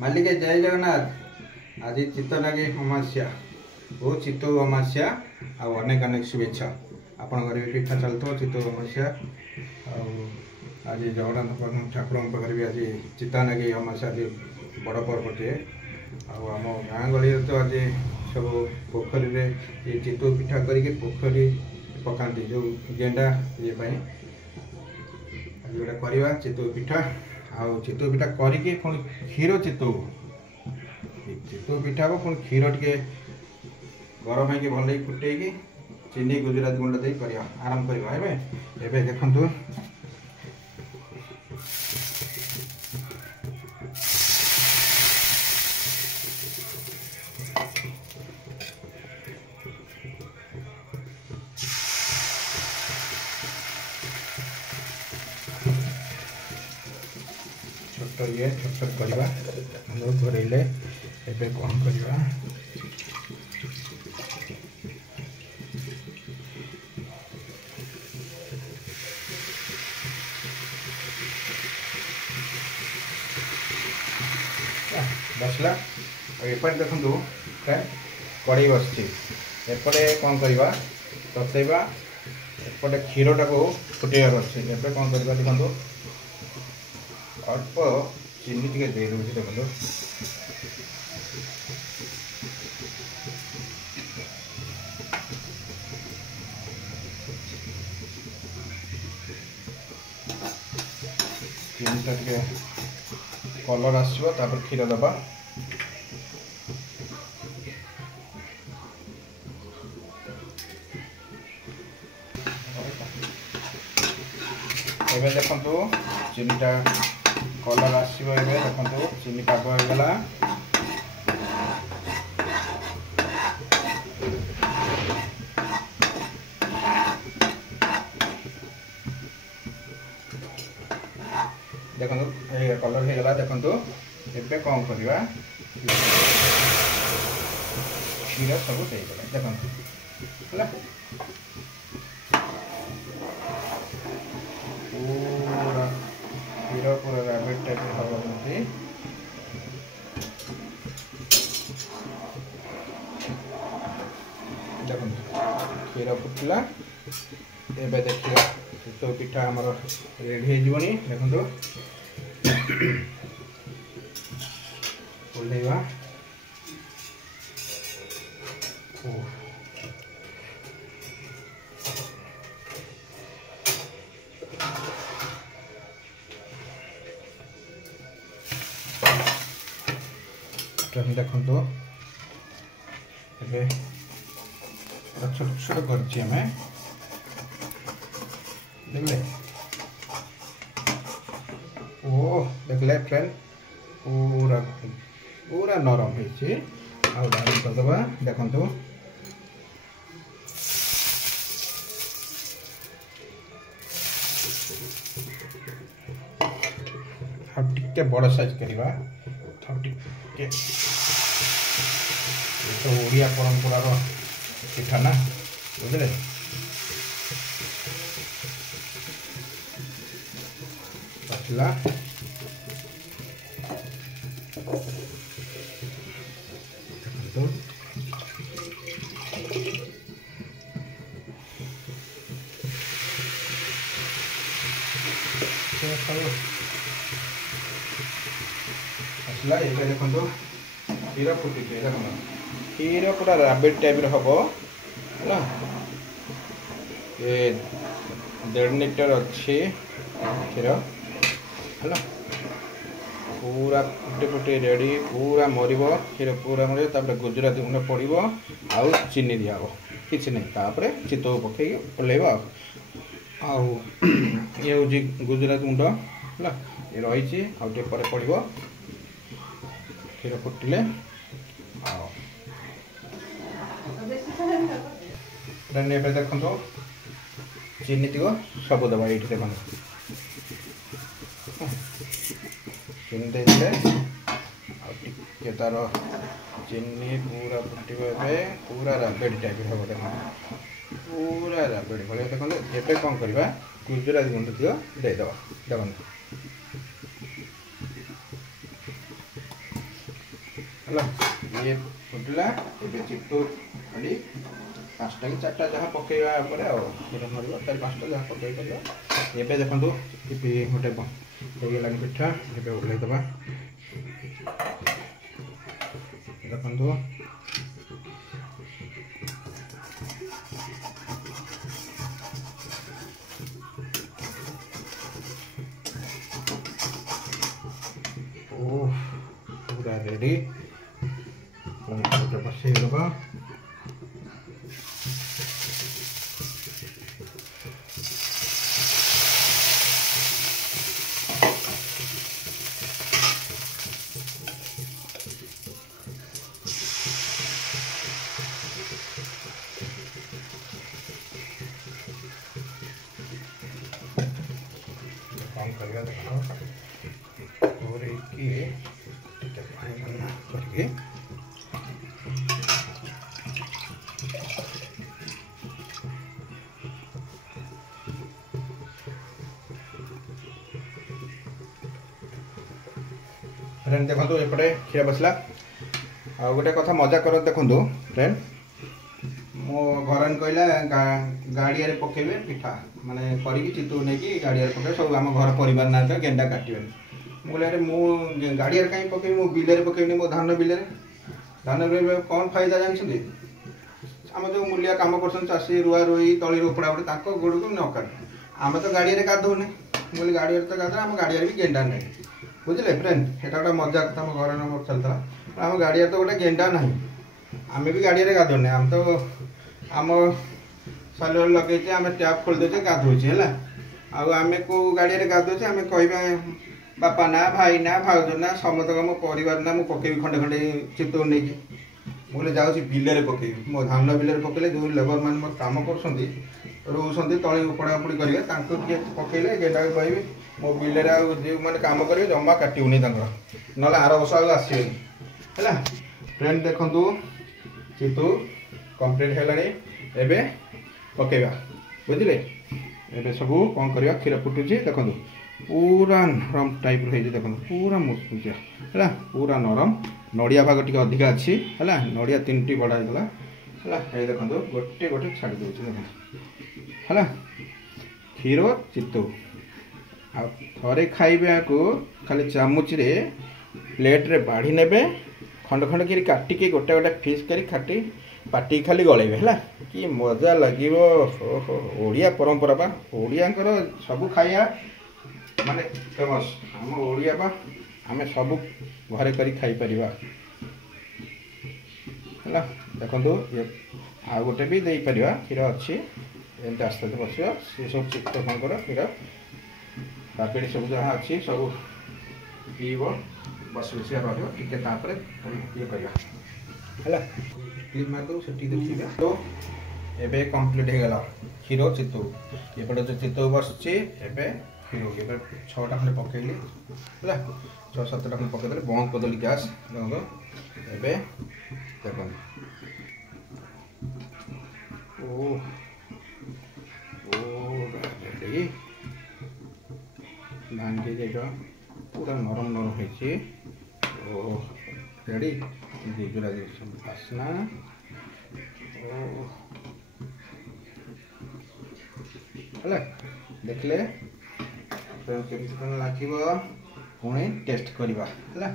मालिक जय जगन्नाथ। आज चित्तनागी अमास्या बहुत चित्तौ अमास्या अनेक अनेक शुभेच्छा। आपण घर भी ठीक ठाक चलता चित्तौ अमास्या आज जगन्नाथ ठाकुर पाखे भी आज चित्तनागी अमास्या आज बड़ पर्वटे आम गाँ गली तो आज सब पोखरी ये चित्तौ पिठा करके पोखरी पकाती जो गेंडा ये आज गोटे करवा चित्तौ पिठा आउ चित्तौ पिठा करके पुणी क्षीर चित्तौ पिठा को पुणी क्षीर टे गरम होगी भल फुटे चीनी गुजरात गुंड दे आरंभ करवा देखु छोट ये छोट छोट करवा घोरैले एबे कौन करवा बसला एपटे देखु कड़े बस एपटे कौन करवा ततेवा एपटे क्षीरटा को फुटेबार अच्छे एबे कौन करवा देखो अल्प चीनी टे दे दूँ देखो चीनीटा टे कलर आसो क्षीर दबा एबे देखो चीनीटा कलर आसो देखो चीनी पाग होगला देखो कलर होगला देखो एबे कौन करवा क्षीर सब देखो है पूरा क्षीर पूरा रैबिट टाइप हम देखो क्षीर फुटला एबे देखिए चित्तौ पिठा आमर रेडी हो देखो ओल्लेवा देखो छोट छोट कर देखले ओ देखले फ्रेंड पूरा पूरा नरम है आगे करदे देखो टे बड़ साइज करवा टे तो ओडिया परंपरार पिठा ना बुझे पतला आसला ये देखो क्षीर फुटी देखो क्षीर पूरा रैबिट टाइप हम है 1.5 लीटर अच्छी क्षीर है पूरा फुटे फुटे रेडी पूरा मर क्षीर पूरा मर गुजराती गुंड पड़ो आउ चीनी दिया कि नहीं चित्तौ पकई ओल्लैब ये हूँ गुजराती गुंड है रही पड़ो क्षीर फुटिले देखो चीनी तिक सब दबा ये देखो चीनी देदेले तार चीनी पूरा फुटे पूरा रैबिट टाइप हम देखो पूरा रैबिट भाई देखो एबे कौन करवा गुजराती गुंड तिक देदेबा देखो ये फुटला ये चित्तू खाली 5टा कि 4टा जहाँ पकेवा क्षीर मर 4-5टा जहाँ पकई कर ये देखो गोटे होगा पिठा ये ओह्लैदबा देखो पूरा रेडी बसईदबा कम कर देखो पूरे की पानी गला करके फ्रेंड देखो एपटे क्षीर बसला आ गोटे कथा मजा कर देखो फ्रेंड मो घर कहला गाड़िया पकेबे पिठा माने करी चितू नहीं गाड़िया पके सब आम घर परिवार ना गेंडा काटे मुझे मु गाड़िया कहीं पकेबी मो बिल पकेबी मो धान बिल धान रुई कौन फायदा जानते आम जो मूलिया कम कर चाषी रुआ रुई तली रोपड़ा पड़े गोड़ को न काट आम तो गाड़िया गाधौने मुझे गाड़िया तो गाधा आम गाड़िया भी गेंडा नहीं बुझे फ्रेंड एटा गोटे मजा कथा आम घर नंबर चलता आम गाड़िया तो गोटे गेंडा ना आम भी गाड़िया गाधौने आम तो आम सालुआर लगे आम टैप खोल दे गाधोचे है आम को गाड़िया गाधोचे आम कह बापा ना भाई ना भाउज ना समस्त मो परिवार ना मुझे पकेबी खंडे खंडे चितौ नहीं मुझे जाऊँगी बिल पकेबी मो धान बिल पकेले जो लेबर मान मोर कम कर रोचे तली उपड़ापड़ी करेंगे पकेले गेंडा कहबी मो बिल जो मैंने कम करेंगे जमा काटूनी ना आर वर्ष आसवे है फ्रेंड देखु चितू कंप्लीट है पकेबा बुझे ए सब कौन करवा क्षीर फुटुची देखो पूरा नरम टाइप देखो पूरा मुसमुचिया है पूरा नरम नड़िया भाग टी अधिका अच्छी है नड़िया 3टी बड़ा है देखो गोटे गोटे छाड़ी दूसरी देखो है क्षीर चितौ थे खाइबा को खाली चामुच रे प्लेट रे बाढ़ी ने खंड खंड कर काटिकी गोटे गोटे फिश कर खाटी पाटी खाली गलेबे है कि मजा लगे ओडिया परंपरा बा ओडिया सब खाया माने फेमस आम ओडिया बा आम सब घरे करी खाई परिबा है देखो ये आ गोटे भी दे परिबा क्षीर अच्छी एमती आस्ते आस्ते बस सी सब चित्त कौन कर क्षीर बापेड़ी सब जहाँ अच्छी सब पीब बस बसिया रही ये करवा है क्लिक मारदे से देखिए तो एबे कंप्लीट हो गला क्षीर चितौ एपटे जो चितौ बसची एबे क्षीर एबे 6टा खंडे पकेली है 6-7टा खंडे पकेदे बंद करदेली गैस देखो एबे देखो ओ ओ रेडी भांगी जेटा पूरा नरम नरम होइछि ओ रेडी गुजराती बासना है देखले लगे पुणी टेस्ट करवा है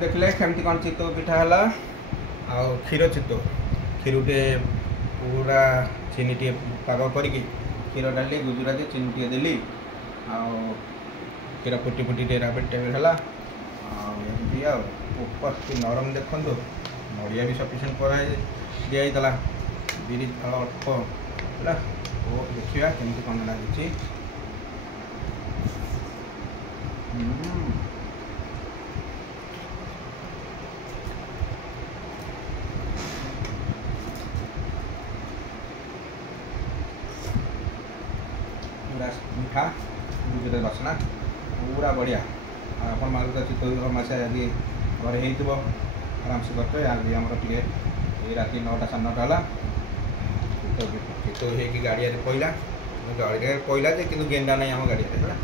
देखले केमती कौन चितौ पिठा है आ क्षीर चितौ क्षीरुटे पूरा चीनी टे पाग करी क्षीर डाली गुजराती चीनी टे देली आ क्षीर फुटी फुटी राबिट टाइप है ऊपर की नरम देखो नड़िया भी सफिसीयंट कर दिखाई बिरी अल्प है वो देखा केमती कौन लगी पूरा मीठा गुजराती बासना पूरा बढ़िया आप चितौ अमावास्या यदि घरे हो आराम से करते आज आम टे राति 9टा 9:30 चितौ हो गाड़िया पईला गाड़िया पईला कि गेंडा नहीं आम गाड़िया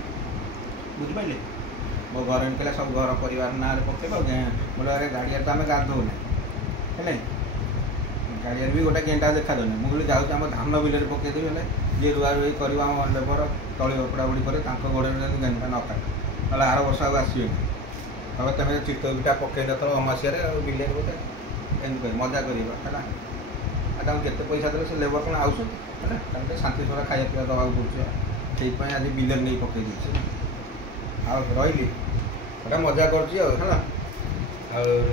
बुझे मो घर कहला सब घर परिवार ना पकेल बोले अरे गाड़िया तो आम गाधौना है गाड़िया भी गोटे गेंडा देखा देने मुझे जाऊँ आम धान बिल पकईदेवी हेल्ले जी रुआ रुई कर लेबर तली उपड़ाउड़ी करे गोड़े गेंडा न काटे ना आर वर्ष आसवे हम तुम चित्त बिटा पकईद तो अमासिया बिल गोटे एमती मजा कर केते पैसा देते से लेबर कौन आस है शांति थोड़ा खाया पीवा दवा पड़े से आज बिल नहीं पकई देती रही गोटे मजा कर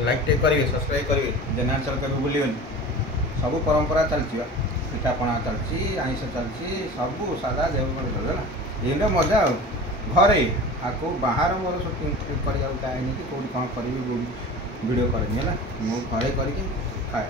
लाइक टे करेंगे सब्सक्राइब करेंगे जेनाल चल के बुलेनि सब परंपरा चलती पिठापणा चलती आइस चलती सब सादा देवगढ़ ये मजा घरे आपको बाहर मोर शूटिंग कर कौटी कौन करी वीडियो करेंगे है मु घरे करके खाए।